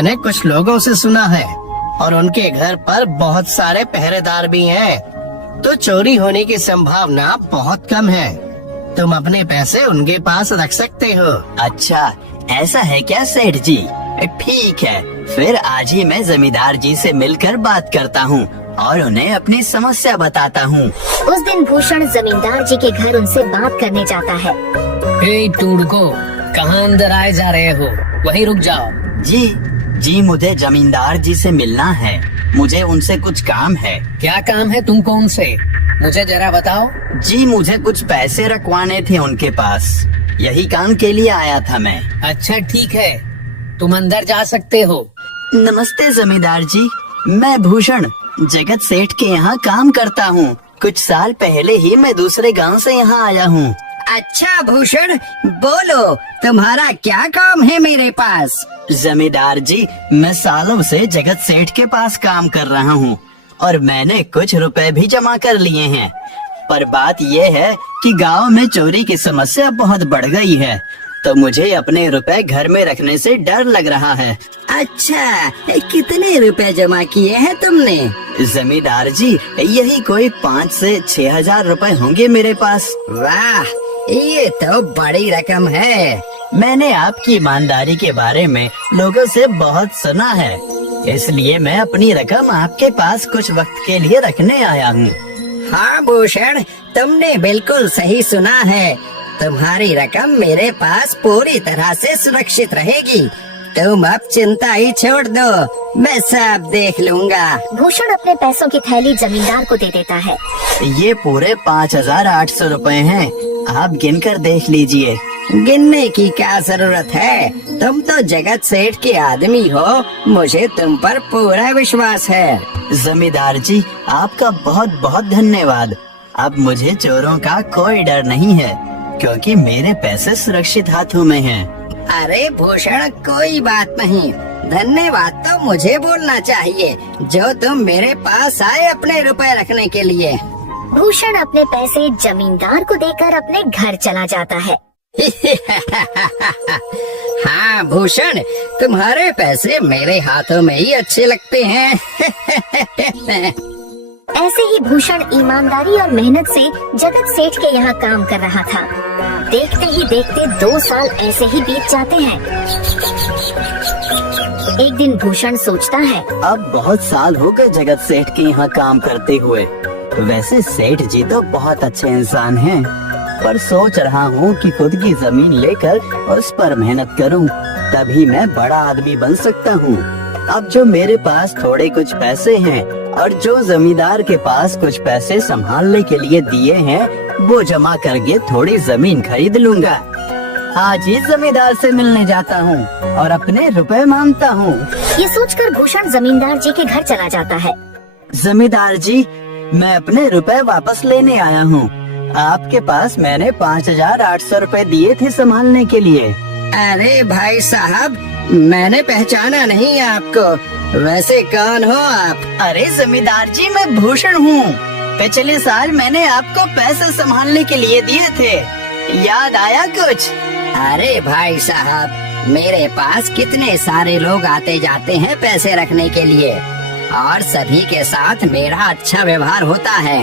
मैंने कुछ लोगों से सुना है और उनके घर पर बहुत सारे पहरेदार भी हैं, तो चोरी होने की संभावना बहुत कम है। तुम अपने पैसे उनके पास रख सकते हो। अच्छा, ऐसा है क्या सेठ जी? ठीक है, फिर आज ही मैं जमींदार जी से मिलकर बात करता हूँ और उन्हें अपनी समस्या बताता हूँ। उस दिन भूषण जमींदार जी के घर उनसे बात करने जाता है। हे टूडको, कहाँ अंदर आए जा रहे हो? वहीं रुक जाओ। जी, मुझे जमींदार जी से मिलना है। मुझे उनसे कुछ काम है। क्या काम है तुमको उनसे? मुझे जरा बताओ। जी, मुझे कुछ पैसे रखवाने थे उनके पास, यही काम के लिए आया था मैं। अच्छा ठीक है, तुम अंदर जा सकते हो। नमस्ते जमींदार जी, मैं भूषण जगत सेठ के यहाँ काम करता हूँ। कुछ साल पहले ही मैं दूसरे गांव से यहाँ आया हूँ। अच्छा भूषण, बोलो तुम्हारा क्या काम है मेरे पास? जमींदार जी, मैं सालों से जगत सेठ के पास काम कर रहा हूँ और मैंने कुछ रुपए भी जमा कर लिए हैं। पर बात यह है कि गांव में चोरी की समस्या बहुत बढ़ गई है, तो मुझे अपने रुपए घर में रखने से डर लग रहा है। अच्छा, कितने रुपए जमा किए हैं तुमने? जमींदार जी, यही कोई 5 से 6 हजार रुपए होंगे मेरे पास। वाह, ये तो बड़ी रकम है। मैंने आपकी ईमानदारी के बारे में लोगों से बहुत सुना है, इसलिए मैं अपनी रकम आपके पास कुछ वक्त के लिए रखने आया हूँ। हाँ भूषण, तुमने बिल्कुल सही सुना है। तुम्हारी रकम मेरे पास पूरी तरह से सुरक्षित रहेगी। तुम अब चिंता ही छोड़ दो, मैं सब देख लूँगा। भूषण अपने पैसों की थैली जमींदार को दे देता है। ये पूरे 5,800 रुपए हैं, आप गिनकर देख लीजिए। गिनने की क्या जरूरत है? तुम तो जगत सेठ के आदमी हो, मुझे तुम पर पूरा विश्वास है। जमींदार जी, आपका बहुत बहुत धन्यवाद। अब मुझे चोरों का कोई डर नहीं है, क्योंकि मेरे पैसे सुरक्षित हाथों में हैं। अरे भूषण, कोई बात नहीं, धन्यवाद तो मुझे बोलना चाहिए, जो तुम मेरे पास आए अपने रुपए रखने के लिए। भूषण अपने पैसे जमींदार को देकर अपने घर चला जाता है। हाँ भूषण, तुम्हारे पैसे मेरे हाथों में ही अच्छे लगते हैं। ऐसे ही भूषण ईमानदारी और मेहनत से जगत सेठ के यहाँ काम कर रहा था। देखते ही देखते 2 साल ऐसे ही बीत जाते हैं। एक दिन भूषण सोचता है, अब बहुत साल हो गए जगत सेठ के यहाँ काम करते हुए। वैसे सेठ जी तो बहुत अच्छे इंसान हैं, पर सोच रहा हूँ कि खुद की जमीन लेकर उस पर मेहनत करूँ, तभी मैं बड़ा आदमी बन सकता हूँ। अब जो मेरे पास थोड़े कुछ पैसे हैं और जो जमींदार के पास कुछ पैसे संभालने के लिए दिए हैं, वो जमा करके थोड़ी जमीन खरीद लूँगा। आज ही जमींदार से मिलने जाता हूँ और अपने रुपए मांगता हूँ। ये सोचकर भूषण जमींदार जी के घर चला जाता है। जमींदार जी, मैं अपने रुपए वापस लेने आया हूँ। आपके पास मैंने 5,800 रुपए दिए थे संभालने के लिए। अरे भाई साहब, मैंने पहचाना नहीं आपको, वैसे कौन हो आप? अरे जमींदार जी, मैं भूषण हूँ। पिछले साल मैंने आपको पैसे संभालने के लिए दिए थे, याद आया कुछ? अरे भाई साहब, मेरे पास कितने सारे लोग आते जाते हैं पैसे रखने के लिए, और सभी के साथ मेरा अच्छा व्यवहार होता है।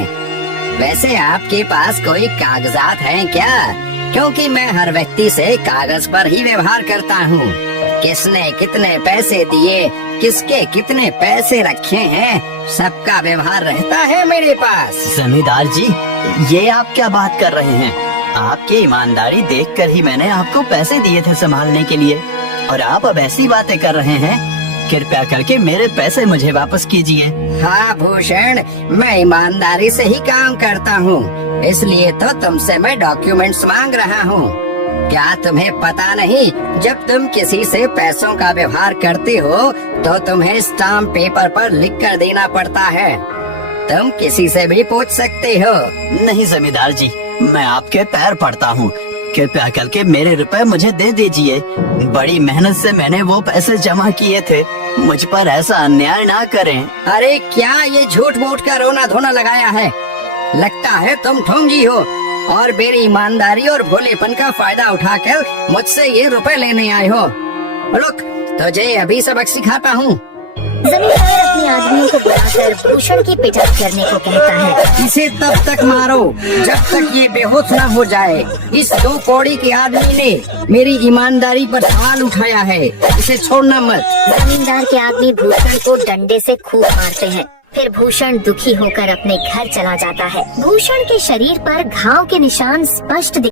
वैसे आपके पास कोई कागजात हैं क्या? क्योंकि मैं हर व्यक्ति से कागज पर ही व्यवहार करता हूँ। किसने कितने पैसे दिए, किसके कितने पैसे रखे हैं, सबका व्यवहार रहता है मेरे पास। जमींदार जी, ये आप क्या बात कर रहे हैं? आपकी ईमानदारी देखकर ही मैंने आपको पैसे दिए थे संभालने के लिए, और आप अब ऐसी बातें कर रहे हैं। कृपया करके मेरे पैसे मुझे वापस कीजिए। हाँ भूषण, मैं ईमानदारी से ही काम करता हूँ, इसलिए तो तुमसे मैं डॉक्यूमेंट्स मांग रहा हूँ। क्या तुम्हें पता नहीं, जब तुम किसी से पैसों का व्यवहार करते हो तो तुम्हें स्टाम्प पेपर पर लिख कर देना पड़ता है। तुम किसी से भी पूछ सकते हो। नहीं जमींदार जी, मैं आपके पैर पड़ता हूँ, कृपया करके मेरे रुपए मुझे दे दीजिए। बड़ी मेहनत से मैंने वो पैसे जमा किए थे, मुझ पर ऐसा अन्याय ना करें। अरे क्या ये झूठ मूठ का रोना धोना लगाया है? लगता है तुम ढोंगी हो और मेरी ईमानदारी और भोलेपन का फायदा उठाकर मुझसे ये रुपए लेने आए हो। रुक, तुझे अभी सबक सिखाता हूँ। जमींदार अपने आदमियों को बुलाकर भूषण की पिटाई करने को कहता है। इसे तब तक मारो जब तक ये बेहोश न हो जाए। इस 2 कौड़ी के आदमी ने मेरी ईमानदारी पर सवाल उठाया है, इसे छोड़ना मत। जमींदार के आदमी भूषण को डंडे से खूब मारते हैं। फिर भूषण दुखी होकर अपने घर चला जाता है। भूषण के शरीर पर घाव के निशान स्पष्ट